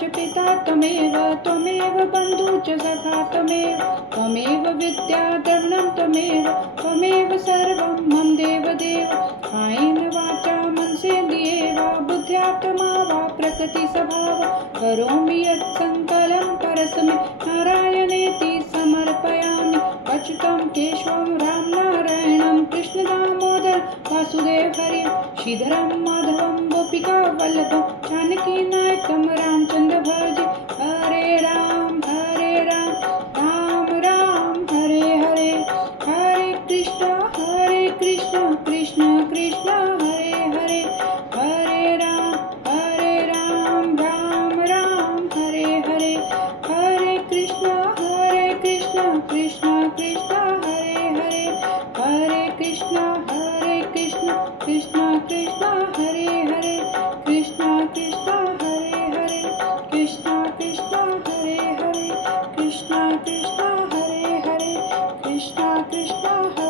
च पिता त्वमेव त्वमेव बन्धु च सखा त्वमेव त्वमेव विद्या द्रविणं त्वमेव त्वमेव सर्वं मम देवदेव कायेन वाचा मनसेन्द्रियैर्वा बुद्ध्यात्मा वा प्रकृतिस्वभाव करोमि यत्सङ्कलं परस्मै नारायणेति समर्पयामि अच्युतं केशवं रामनारायणं कृष्णदामोदर वासुदेव हरि श्रीधरं माधवं गोपिका वल्लभं जानकीनायकं रामचन्द्र भज हरे राम राम राम हरे हरे हरे कृष्ण कृष्ण कृष्ण हरे हरे हरे राम राम राम हरे हरे हरे कृष्ण कृष्ण कृष्ण हरे हरे हरे कृष्ण कृष्ण कृष्ण हरे हरे कृष्ण हरे हरे कृष्ण हरे हरे कृष्ण हरे हरे कृष्ण हरे